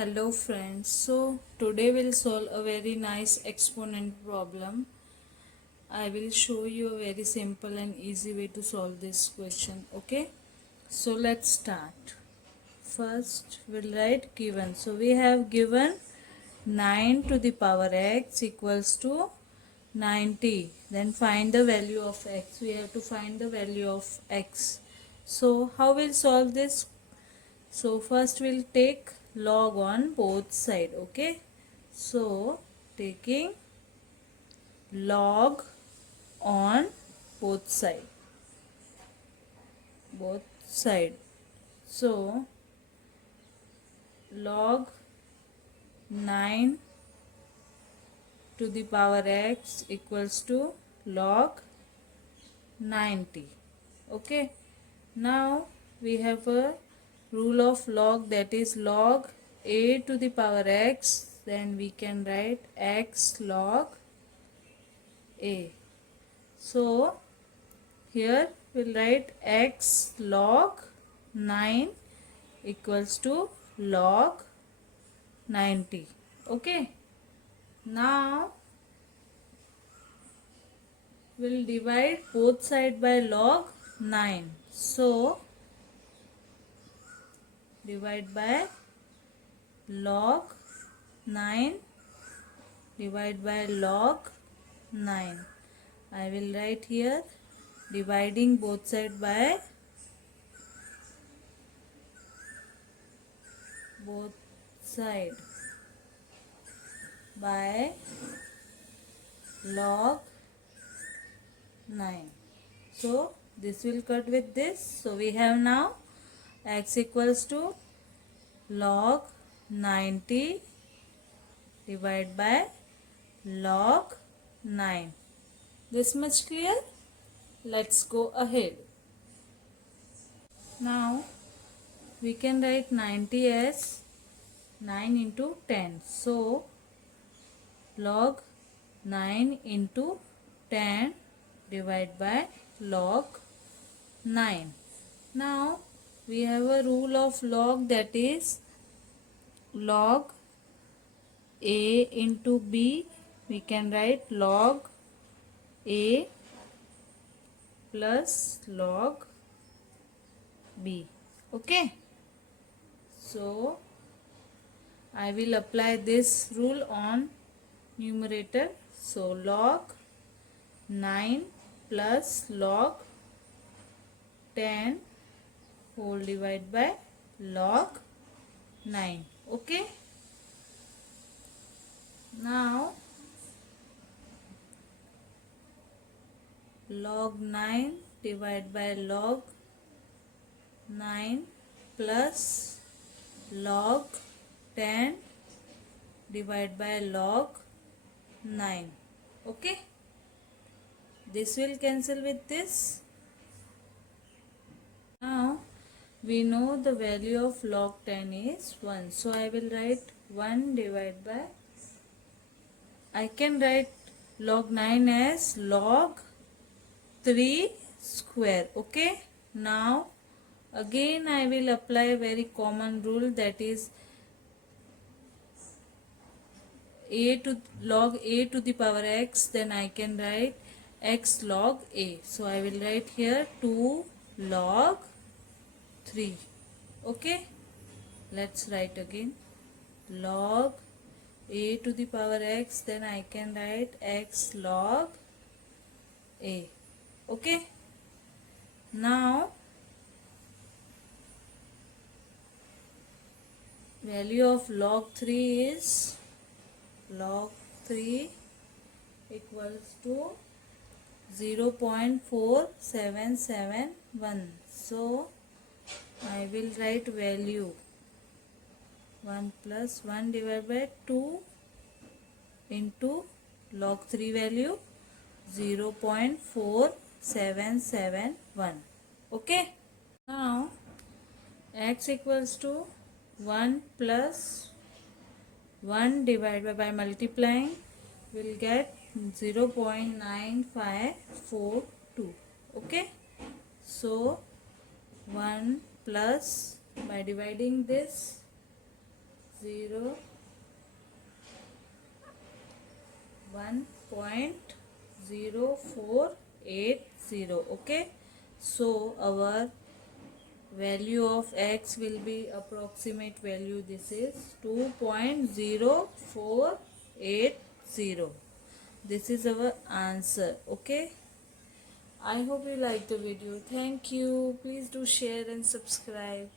Hello friends, so today we'll solve a very nice exponent problem. I will show you a very simple and easy way to solve this question. Okay, so let's start. First we'll write given. So we have given 9 to the power x equals to 90. Then find the value of x. We have to find the value of x. So how we'll solve this? So first we'll take log on both side. Okay, so taking log on both side. So log 9 to the power x equals to log 90. Okay, now we have a rule of log, that is log a to the power x. Then we can write x log a. So here we'll write x log 9 equals to log 90. Okay, now we'll divide both side by log 9. So divide by log 9, divide by log 9. I will write here dividing both side by log 9. So this will cut with this. So we have now x equals to log 90 divided by log 9. This much clear? Let's go ahead. Now we can write 90 as 9 into 10. So log 9 into 10 divided by log 9. Now we have a rule of log, that is log a into b. We can write log a plus log b. Okay, so I will apply this rule on numerator. So log 9 plus log 10 whole divided by log 9. Okay, now log 9 divided by log 9 plus log 10 divided by log 9. Okay, this will cancel with this. Now we know the value of log 10 is 1. So I will write 1 divided by, I can write log 9 as log 3 square. Okay, now again I will apply a very common rule, that is log a to the power x. Then I can write x log a. So I will write here 2 log 3. Okay, let's write again log a to the power x. Then I can write x log a. Okay, now value of log 3 is log 3 equals to 0.4771. So I will write value 1 plus 1 divided by 2 into log 3 value 0.4771. Okay, now x equals to 1 plus 1 divided by multiplying, will get 0.9542. Okay, so 1 plus, by dividing this 0 1.0480. Okay, so our value of x will be approximate value. This is 2.0480. This is our answer. Okay, I hope you like the video. Thank you. Please do share and subscribe.